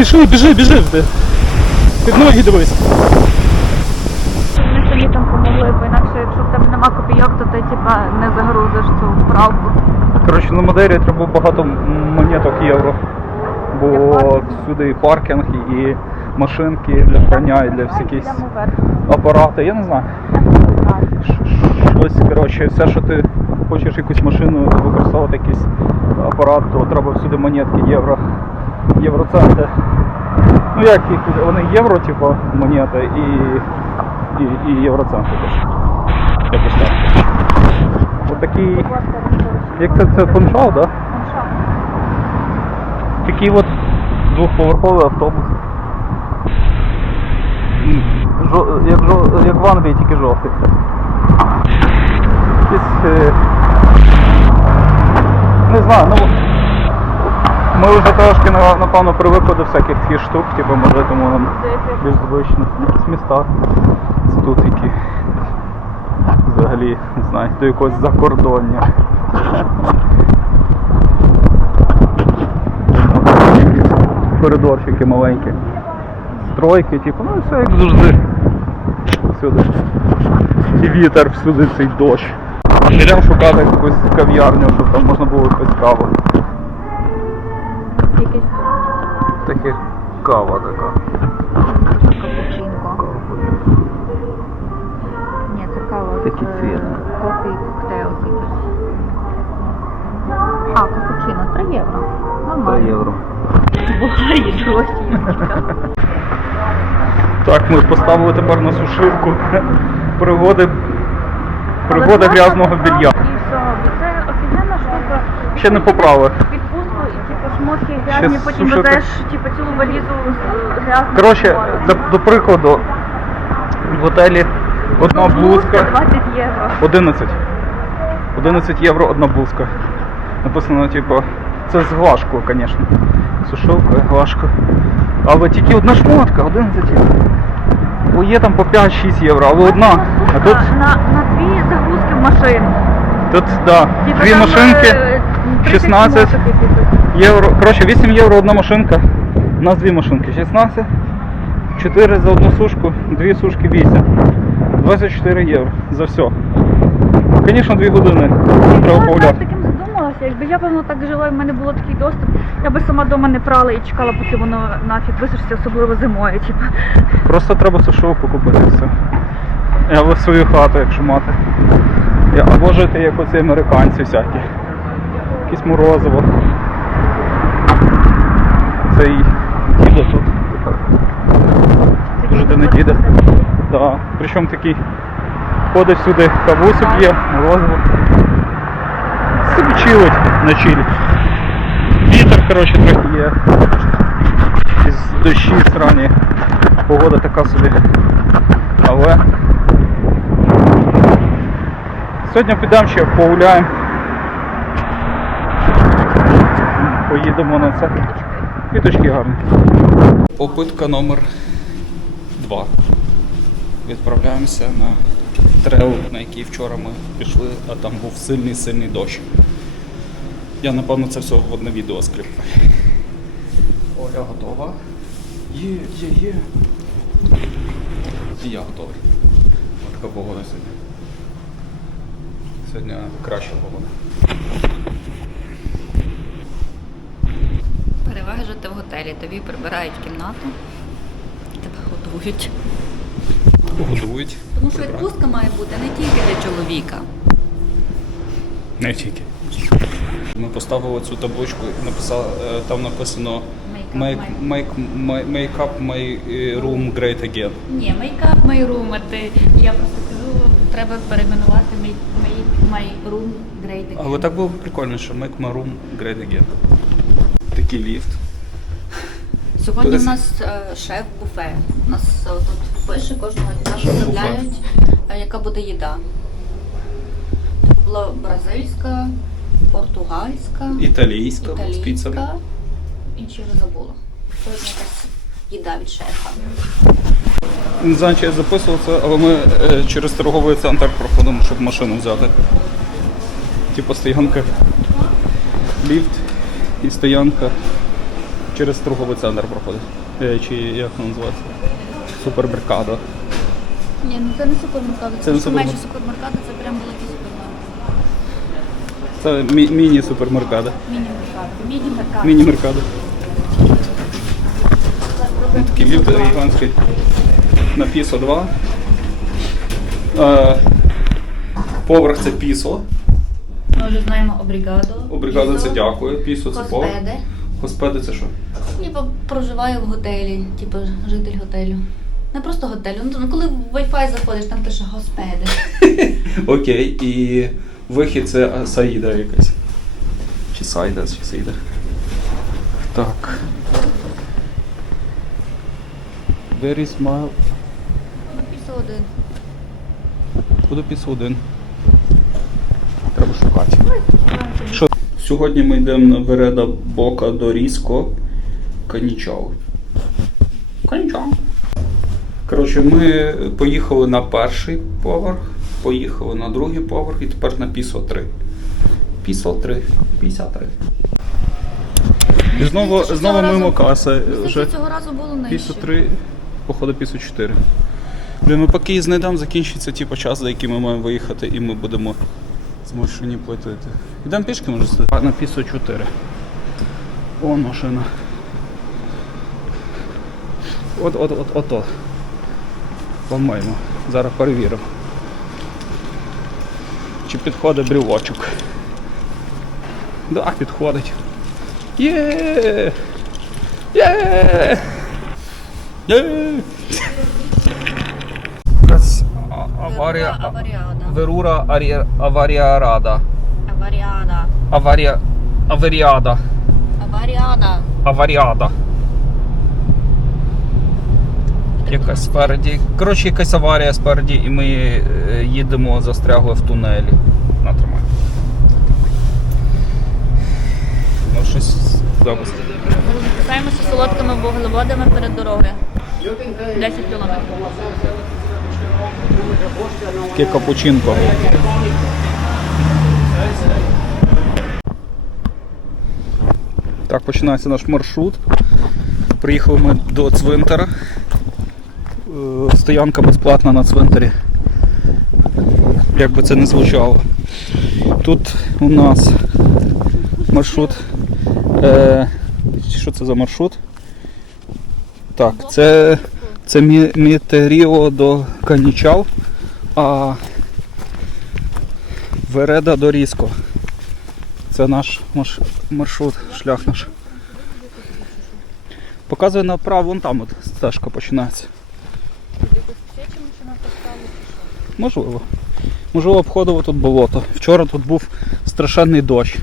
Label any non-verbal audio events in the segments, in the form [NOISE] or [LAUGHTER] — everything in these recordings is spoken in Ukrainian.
Пішли, біжи, біжи. Де? Під ноги дивись. Вони самі там помогли, бо інакше, якщо в тебе нема копійок, то ти типа не загрузиш цю вправку. Коротше, на Мадері треба багато монеток євро. Бо всюди і паркінг, і машинки для прання, і для всяких апарати. Я не знаю. Щось, коротше, все, що ти хочеш якусь машину використовувати, якийсь апарат, то треба всюди монетки, євро, євроценти. Ну як їх, вони євро, типу, монета і, і, і євроценти теж. Якось так. Отакий, як це, це фуншал, да? Такий от двохповерховий автобус. Жо- Як, жо- як в Англії, тільки жовтий. Якийсь, е, не знаю, ну ми вже трошки напевно привикли до всяких таких штук, типу може тому нам більш звично. Якісь міста. Це тут які взагалі, не знаю, до якогось закордоння. Коридорчики маленькі. Стройки, типу, ну і все як завжди. Всюди. І вітер, всюди цей дощ. Підемо шукати якусь кав'ярню, щоб там можна було якусь каву. Кава така. капучинко. Ні, це кава. Такі ціни. е, Кофе і коктейл якийсь. А, капучино, 3 євро. Нормально. євро. Бухарі досі. Так, ми поставили тепер на сушилку пригоди, пригоди грязного білья. І все. Це офігенна штука. Ще не Ти поправили. в Відпустку і типу грязні, потім сушити. везеш типу цілу валізу з е. Коротше, до, до прикладу, в готелі одна Ну, блузка 20 євро. 11. 11 євро одна блузка. Написано, типу, це з глажкою, звісно. Сушилкою, глажкою. Але тільки одна шмотка, 11 євро. Бо є там по 5-6 євро, але одна. А тут, на, на дві загрузки в машину. тут да, Типу, дві машинки, е, 30 16 шмоток якихось. Євро. Коротше, 8 євро одна машинка. У нас дві машинки. 16. 4 за одну сушку, дві сушки 8. 24 євро за все. Звісно, 2 години треба Я погуляти. над таким задумалася, якби я певно так жила, і в мене було такий доступ, я би сама вдома не прала і чекала, поки воно нафіг висушиться, особливо зимою. Типу. Просто треба сушилку купити і все. Або свою хату, якщо мати. Або жити як оці американці всякі. Якісь морозиво. Цей дідо тут. Дуже дивний дідо. Да. Причому такий ходить сюди, кавусю п'є, морозиво. Собі чилить на чилі. Вітер, коротше, трохи є. Якісь дощі срані. Погода така собі. Але сьогодні підемо ще погуляємо. Поїдемо на це. Квіточки гарні. Попитка номер 2. Відправляємося на трейл, на який вчора ми пішли, а там був сильний сильний дощ. Я напевно це все в одне відео скріплю. Оля готова. Є, є, є. І я готовий. Ось така погода сьогодні. Сьогодні краща погода. Переваги жити в готелі. Тобі прибирають кімнату, тебе годують. Годують. Тому що відпустка має бути не тільки для чоловіка. Не тільки. Ми поставили цю табличку написали, е, там написано Make make, up make, my, make up my е, room great again. Ні, мейкап my room, а ти. Я просто кажу, треба перейменувати make, make my room great again. Але так було б прикольно, що make my room great again. Такий ліфт. Сьогодні Тобто- в нас е, шеф-буфе. У нас е, тут пише кожного дня виставляють, е, яка буде їда. Була бразильська, португальська, Італійська, з піцами. італійська. Інші вже забула. Сьогодні якась їда від шефа. Не знаю, чи я записував це, але ми е, через торговий центр проходимо, щоб машину взяти. Типу стоянка, ліфт і стоянка через торговий центр проходить. Е, Чи як воно називається? Супермеркадо. Ні, ну це не супермаркет. Це не Це майже супермаркет. супермаркет, це прям великий супермаркет. Це мі- міні-супермеркадо. Міні-маркет. Міні-маркет. Міні-меркадо. Він такий ліфт гігантський. На пісо 2. Е, поверх це пісо. Ми вже знаємо обрігадо. Обригада це дякую. Пісо це поверх. Хоспеде. Господи, це що? Типу проживає в готелі, типу житель готелю. Не просто готелю. Ну, коли в Wi-Fi заходиш, там пише госпеде. [LAUGHS] Окей, і вихід це Саїда якась. Чи Сайда, чи Саїда. Так. Where is my... Пісо один. Буду пісо один. Треба шукати. Що? Сьогодні ми йдемо на Вереда Бока до Ріско Канічау. Канічау. Коротше, ми поїхали на перший поверх, поїхали на другий поверх і тепер на Пісо 3. Пісо 3. 53. І знову, Здається, знову мимо разу- каси. Вже цього разу було нижче. Пісо 3, походу пісо 4. Блін, ми поки її знайдемо, закінчиться типу, час, за який ми маємо виїхати, і ми будемо змушені платити. Йдемо пішки, може сюди? А, на пісо 4. О, машина. От, от, от, от, от. По-моєму. Зараз перевіримо. Чи підходить брілочок. Да, підходить. Є! Є! Є! Аварія. Верура аваріада. Верура арі- аварія рада. Аваріада. Аварія. Аваріада. Аваріада. Аваріада. Якась спереді. Коротше, якась аварія спереді, і ми е, їдемо, застрягли в тунелі. На тримай. Ну, щось запусти. Записаємося солодкими вуглеводами перед дорогою. 10 кілометрів. Таке капучинко. Так, починається наш маршрут. Приїхали ми до цвинтара. Стоянка безплатна на цвинтарі. Як би це не звучало. Тут у нас маршрут. Е, що це за маршрут? Так, це, це Мітеріо до Канічал, а Вереда до Ріско. Це наш маршрут, шлях наш. Показує направо, вон там от стежка починається. Можливо. Можливо, обходило тут болото. Вчора тут був страшенний дощ.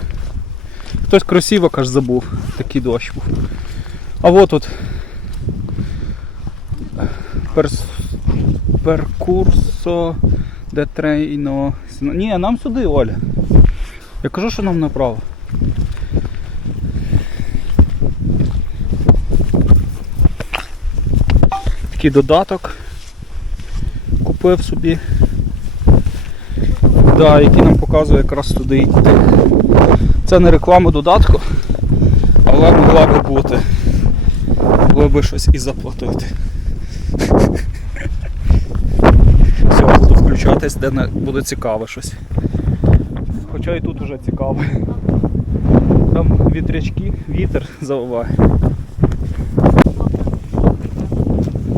Хтось кросівок аж забув, такий дощ був. А от тут перс... перкурсо де трейно. Ні, нам сюди, Оля. Я кажу, що нам направо. Такий додаток купив собі. Да, який нам показує якраз туди йти. Це не реклама додатку, але могла би бути. Могло би щось і заплатити. Все, буду включатись, де буде цікаве щось. Хоча і тут вже цікаво. Там вітрячки, вітер завиває.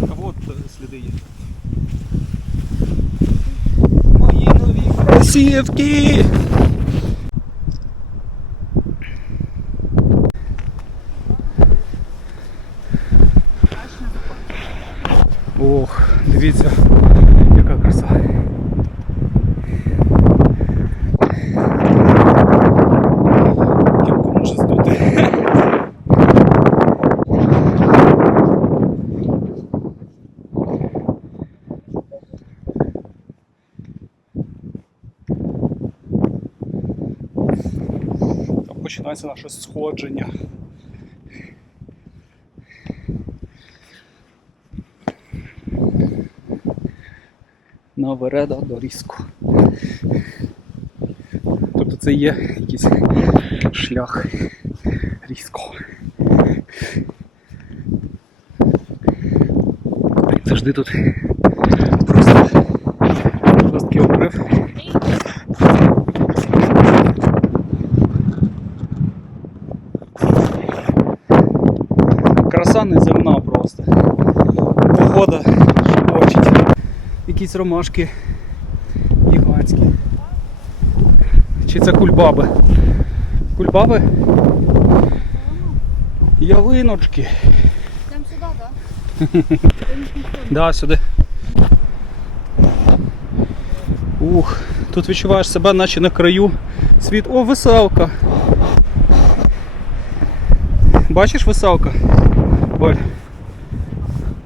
А от е, сліди є. CFK Починається наше сходження. на Вереда до. Тобто це є якийсь шлях різко. Завжди тут просто жорсткий обрив. Краса неземна просто. Погода шпочить. Якісь ромашки гігантські. Чи це кульбаби? Кульбаби? Ялиночки. Йдемо сюди, так? [LAUGHS] Да, сюди. Ух, тут відчуваєш себе наче на краю світ. О, веселка. Бачиш веселка? Оль.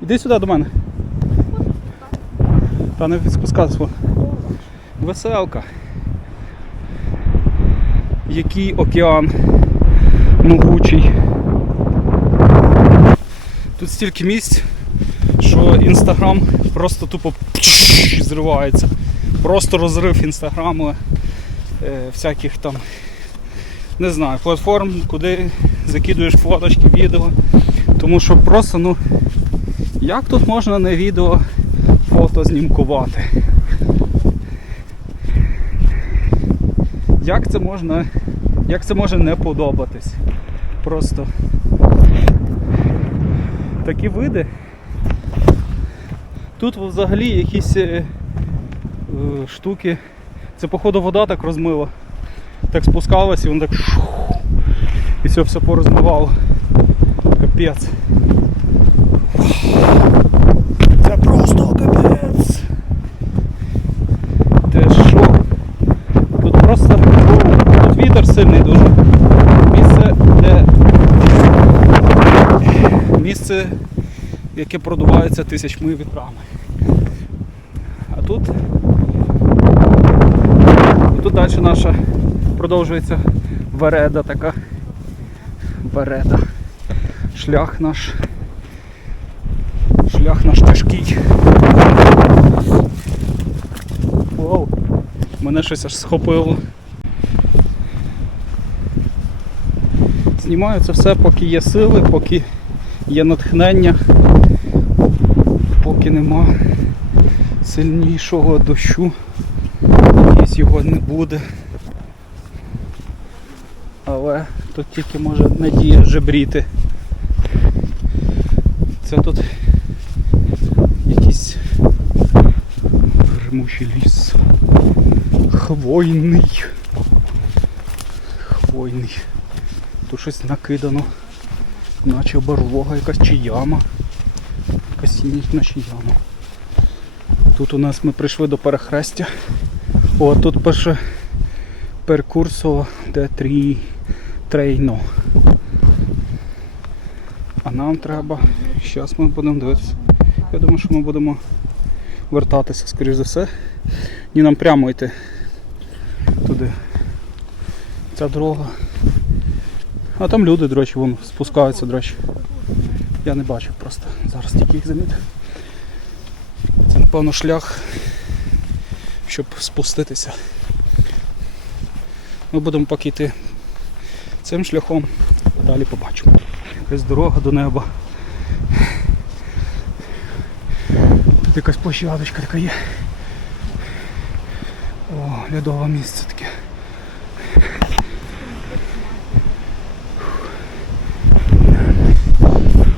Іди сюди до мене. Та не спускатися. Веселка. Який океан могучий. Тут стільки місць, що інстаграм просто тупо зривається. Просто розрив інстаграму, е, всяких там, не знаю, платформ, куди закидуєш фоточки, відео. Тому що просто, ну, як тут можна на відео фото знімкувати? Як це можна, як це може не подобатись? Просто такі види. Тут взагалі якісь е, е, штуки. Це походу вода так розмила. Так спускалась і воно так шух, і все все порозмивало. Капець. Це просто капець. Те що? Тут просто тут вітер сильний дуже. Місце, де місце, яке продувається тисячми вітрами. А тут, тут далі наша продовжується вереда така. Вереда. Шлях наш. Шлях наш тяжкий. Вау. Мене щось аж схопило. Знімаю це все, поки є сили, поки є натхнення, поки нема сильнішого дощу, якийсь його не буде. Але тут тільки може надія жебріти. Це тут якийсь гримучий ліс. Хвойний. Хвойний. Тут щось накидано. Наче барлога якась чи яма. Якась наче яма. Тут у нас ми прийшли до перехрестя. О, тут пише перкурсо де трі трейно. А нам треба. Зараз ми будемо дивитися. Я думаю, що ми будемо вертатися, скоріш за все. Ні, нам прямо йти туди. Ця дорога. А там люди, до речі, вон спускаються, до речі. Я не бачив просто. Зараз тільки їх замітив. Це, напевно, шлях, щоб спуститися. Ми будемо поки йти цим шляхом, далі побачимо. Якась дорога до неба. Тут якась площадочка така є. О, льодове місце таке.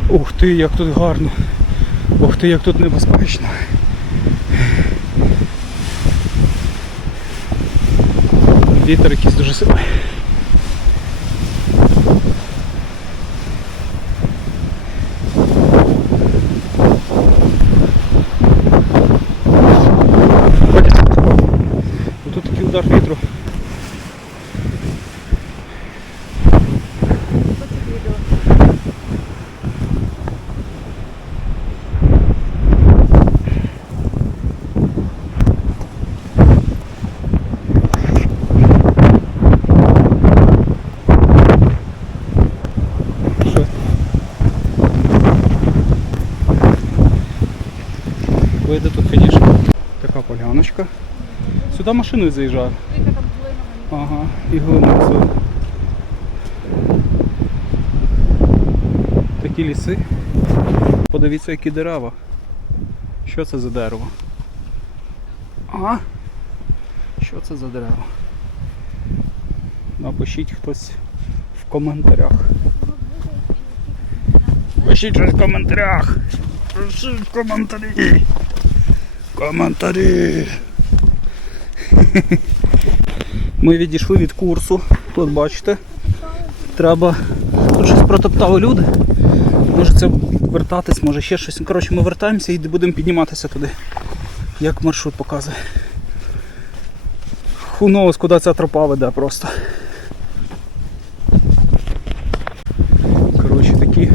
Ух ти, як тут гарно. Ух ти, як тут небезпечно. Вітер якийсь дуже сильний. Тут такий удар вітру. Що? Вийде тут, звісно, така поляночка. Сюди машиною заїжджаю. Тільки там глина. Ага, і глина все. Ті ліси. Подивіться, які дерева. Що це за дерево? А? Що це за дерево? Напишіть хтось в коментарях. Пишіть щось в коментарях. Пишіть в коментарі. Коментарі. Ми відійшли від курсу. Тут бачите. Треба. Тут щось протоптали люди. Може це вертатись, може ще щось. Коротше, ми вертаємося і будемо підніматися туди. Як маршрут показує. Knows, куди ця тропа веде просто. Коротше, такі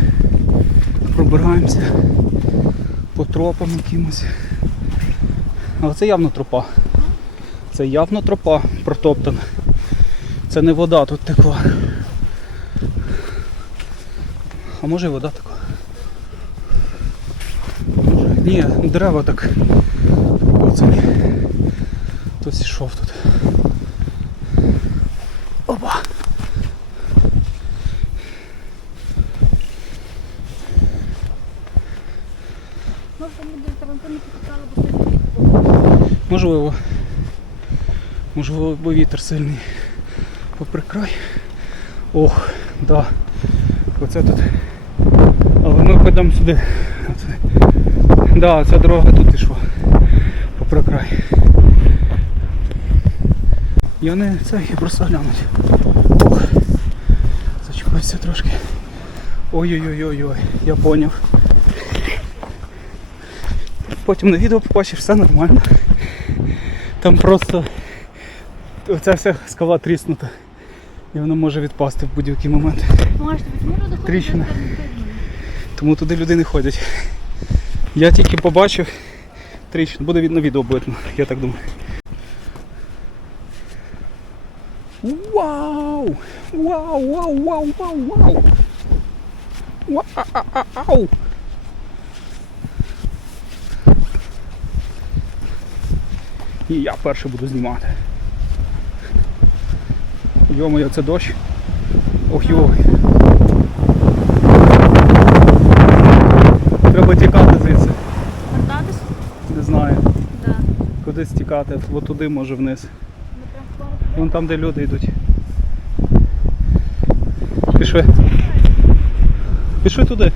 пробираємося по тропам якимось. Але це явно тропа. Це явно тропа протоптана. Це не вода тут текла. А може і вода. Може. Ні, дерева так. Оцені. Хтось йшов тут. Опа! Може, там люди карантин не підписали, бо це Можливо. Можливо, бо вітер сильний. Попри край. Ох, да. Оце тут. Але ми підемо сюди. Оце. Да, ця дорога тут ішла. Попри край. Я не це, я просто глянуть. Ох. Зачепився трошки. Ой-ой-ой-ой-ой, я поняв. Потім на відео побачиш, все нормально. Там просто оця вся скала тріснута. І вона може відпасти в будь-який момент. Тріщина. Тому туди люди не ходять. Я тільки побачив тріщину. Буде на відео видно, я так думаю. Вау! Вау, вау, вау, вау, вау! Вау! І я перший буду знімати. Йо-моє, це дощ. Ох йой. Треба тікати звідси. Вертатись? Не знаю. Да. Кудись тікати. От туди може вниз. Вон там, де люди йдуть. Пішли. Пішли туди.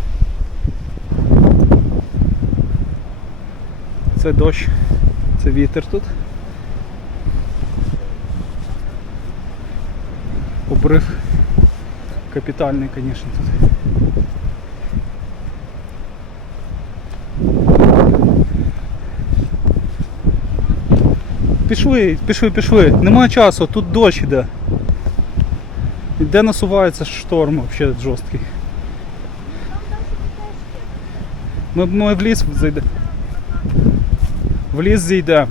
Це дощ, це вітер тут. Обрив капітальний, звісно, тут. Пішли, пішли, пішли. Нема часу, тут дощ іде. Іде насувається шторм взагалі жорсткий. Ми, ми в ліс зайдемо. В ліс зійдемо.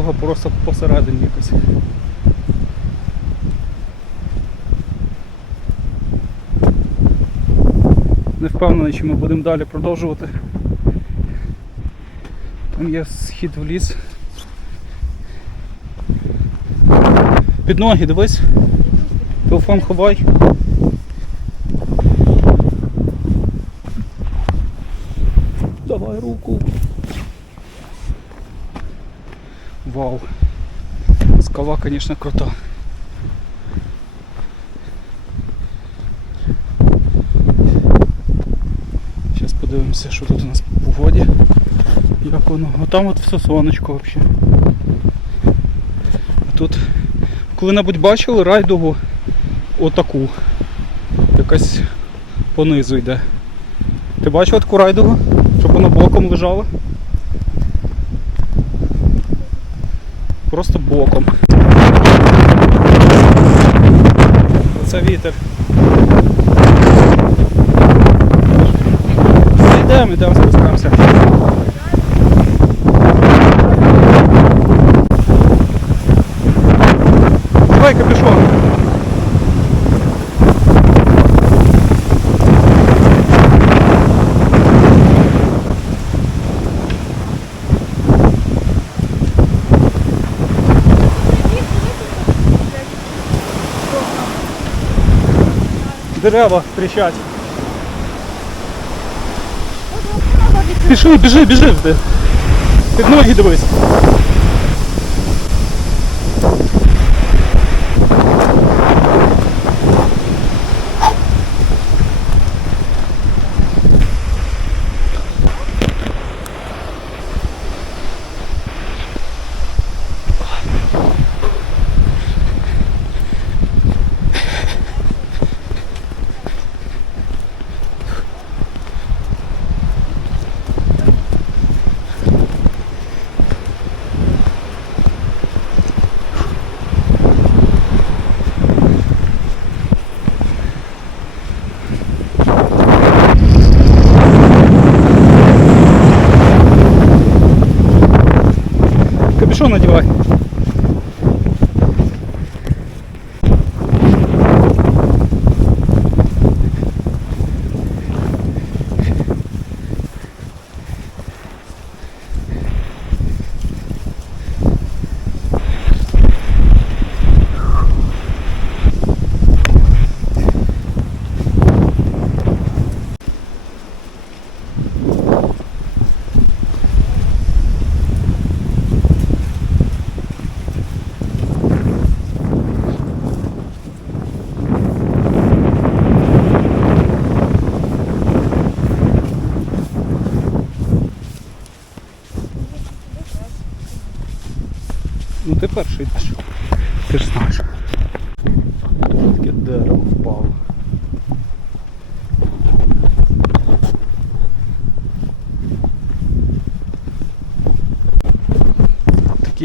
Райдуга просто посередині якось. Не впевнений, чи ми будемо далі продовжувати. Там є схід в ліс. Під ноги дивись. Телефон ховай. Давай руку. Вау. Скала, конечно, крута. Сейчас подивимося, що тут у нас по погоді. Як воно. А там от все сонечко взагалі. А тут коли-небудь бачили райдугу отаку. Якась понизу йде. Ти бачив таку райдугу? Щоб вона боком лежала? Просто боком. Це вітер. Йдемо, йдемо, спускаємося. дерева тріщать. Пішли, біжи, біжи. Під ноги дивись.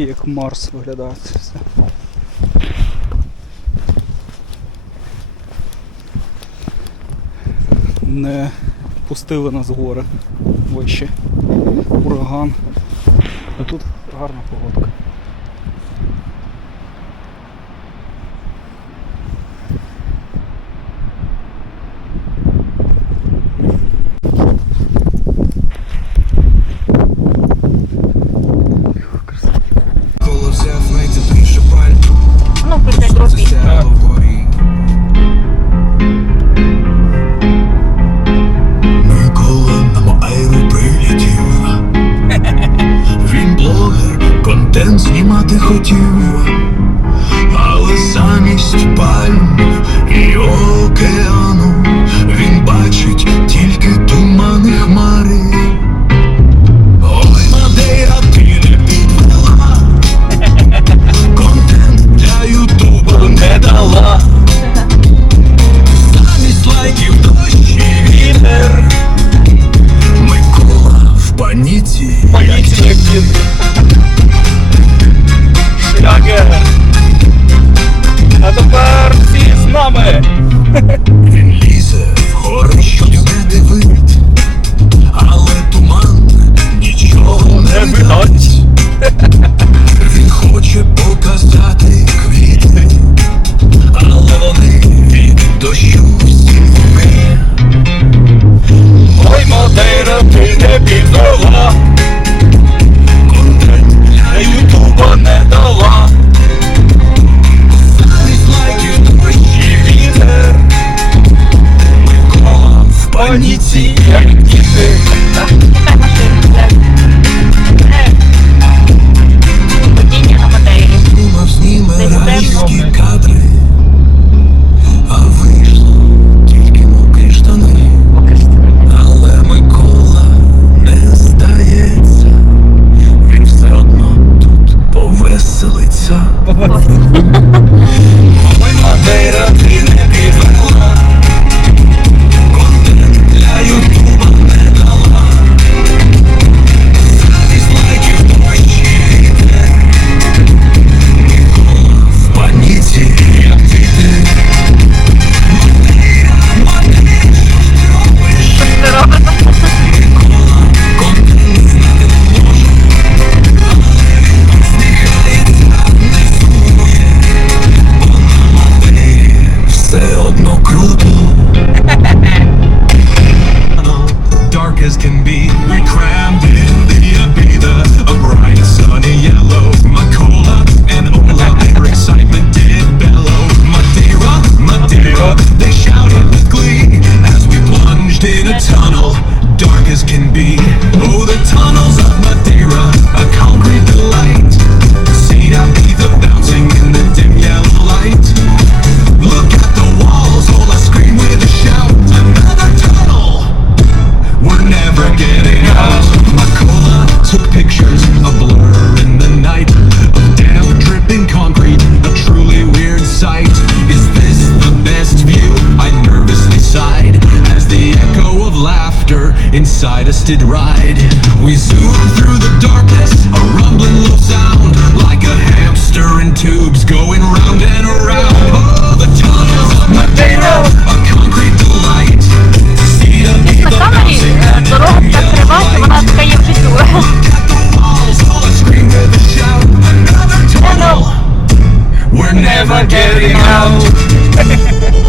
як Марс виглядає це все. Не пустили нас гори вище. Ураган. А тут гарна погодка. I'm nigdy Masz nie ma side-isted ride. We zoom through the darkness, a rumbling low sound Like a hamster in tubes going round and around. Oh, the tunnels of Madeira, a concrete delight. To see the people bouncing and the We're never getting out. [LAUGHS]